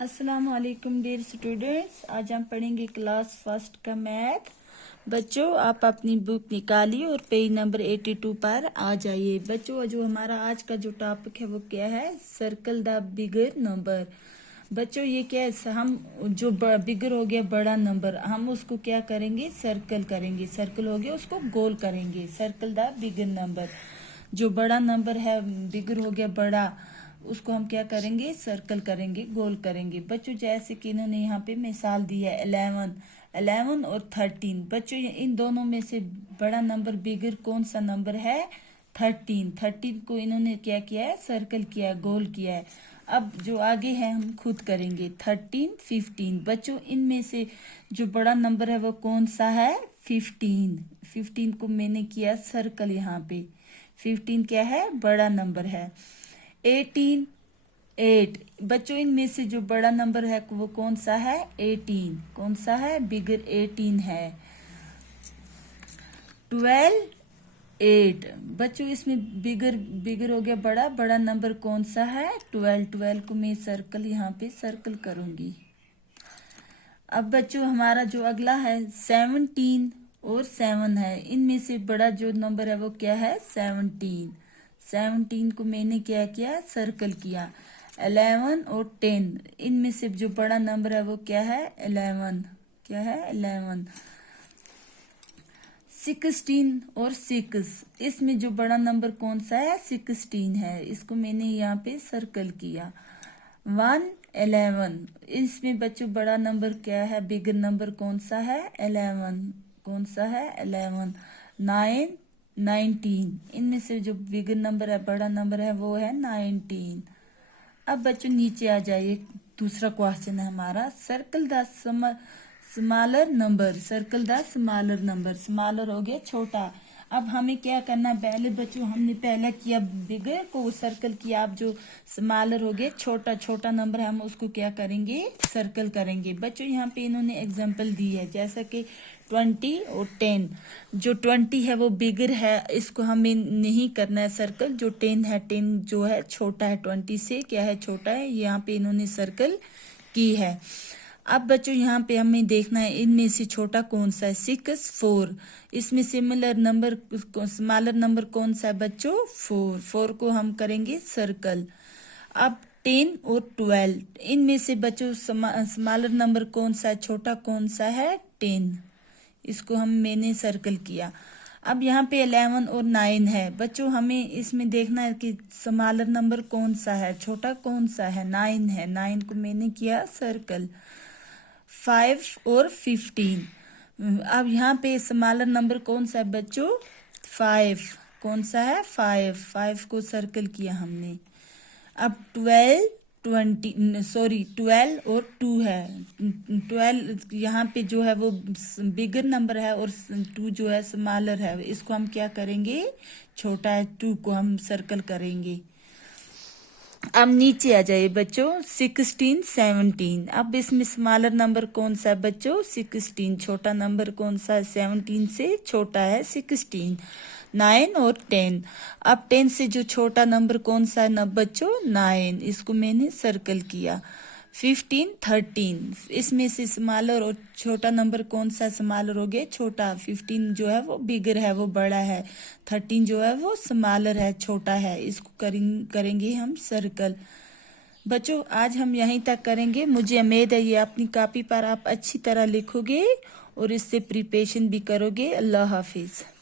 अस्सलाम वालेकुम dear students. आज हम पढ़ेंगे क्लास फर्स्ट का मैथ। बच्चों, आप अपनी बुक निकालिए और पेज नंबर 82 पर आ जाइए। बच्चों, जो हमारा आज का जो टॉपिक है वो क्या है? Circle the bigger number. बच्चों, ये क्या है? हम जो बिगर हो गया बड़ा नंबर, हम उसको क्या करेंगे? सर्कल करेंगे। सर्कल हो गया, उसको गोल करेंगे। Circle the bigger number. जो बड़ा नंबर है, बिगर हो गया बड़ा, उसको हम क्या करेंगे? सर्कल करेंगे, गोल करेंगे। बच्चों, जैसे कि इन्होंने यहाँ पे मिसाल दी है 11 और 13। बच्चों, इन दोनों में से बड़ा नंबर बिगर कौन सा नंबर है? 13 को इन्होंने क्या किया है? सर्कल किया है, गोल किया है। अब जो आगे है हम खुद करेंगे। 13, 15। बच्चों, इनमें से जो बड़ा नंबर है वो कौन सा है? 15 को मैंने किया सर्कल यहाँ पे। 15 क्या है? बड़ा नंबर है। 18, 8। बच्चों, इनमें से जो बड़ा नंबर है वो कौन सा है? 18। कौन सा है? बिगर 18 है। 12, 8। बच्चों, इसमें बिगर हो गया बड़ा नंबर कौन सा है? 12 को मैं सर्कल यहाँ पे सर्कल करूंगी। अब बच्चों, हमारा जो अगला है 17 और 7 है। इनमें से बड़ा जो नंबर है वो क्या है? 17 को मैंने क्या किया? सर्कल किया। 11 और 10, इनमें से जो बड़ा नंबर है वो क्या है? 11। क्या है? 11। 16 और 6, इसमें जो बड़ा नंबर कौन सा है? 16 है। इसको मैंने यहाँ पे सर्कल किया। 1, 11, इसमें बच्चों बड़ा नंबर क्या है? बिगर नंबर कौन सा है? 11। कौन सा है? 11। 9, 19, इनमें से जो बिगर नंबर है, बड़ा नंबर है, वो है 19। अब बच्चों नीचे आ जाइए। दूसरा क्वेश्चन है हमारा, circle the smaller number. Circle the smaller number. Smaller हो गया छोटा। अब हमें क्या करना? पहले बच्चों हमने पहले किया बिगर को सर्कल किया। अब जो स्मॉलर हो गया छोटा नंबर है, हम उसको क्या करेंगे? सर्कल करेंगे। बच्चों, यहाँ पे इन्होंने एग्जांपल दी है, जैसा कि 20 और 10। जो 20 है वो बिगर है, इसको हमें नहीं करना है सर्कल। जो 10 है, 10 जो है छोटा है, 20 से क्या है? छोटा है। यहाँ पे इन्होंने सर्कल की है। अब बच्चों, यहाँ पे हमें देखना है इनमें से छोटा कौन सा है? 6, 4। इसमें सिमिलर नंबर स्मॉलर नंबर कौन सा है बच्चों? 4 को हम करेंगे सर्कल। अब 10 और 12, इनमें से बच्चों स्मॉलर नंबर कौन सा है? छोटा कौन सा है? 10। इसको मैंने सर्कल किया। अब यहाँ पे 11 और 9 है। बच्चों, हमें इसमें देखना है कि स्मॉलर नंबर कौन सा है? छोटा कौन सा है? 9 है। 9 को मैंने किया सर्कल। 5 और 15। अब यहाँ पे स्मॉलर नंबर कौन सा है बच्चों? 5। कौन सा है? 5 को सर्कल किया हमने। अब 12 और 2 है। 12 यहाँ पे जो है वो बिगर नंबर है और 2 जो है स्मॉलर है। इसको हम क्या करेंगे? छोटा है, 2 को हम सर्कल करेंगे। अब नीचे आ जाइए बच्चों। 16, 17। अब इसमें स्मॉलर नंबर कौन सा है बच्चों? 16। छोटा नंबर कौन सा है? 17 से छोटा है 16। 9 और 10। अब 10 से जो छोटा नंबर कौन सा है ना बच्चों? 9। इसको मैंने सर्कल किया। 15, 13, इसमें से स्मॉलर और छोटा नंबर कौन सा? स्मॉलर हो गया छोटा। 15 जो है वो बिगर है, वो बड़ा है। 13 जो है वो स्मॉलर है, छोटा है। इसको करेंगे हम सर्कल। बच्चों, आज हम यहीं तक करेंगे। मुझे उम्मीद है ये अपनी कॉपी पर आप अच्छी तरह लिखोगे और इससे प्रिपरेशन भी करोगे। अल्लाह हाफिज।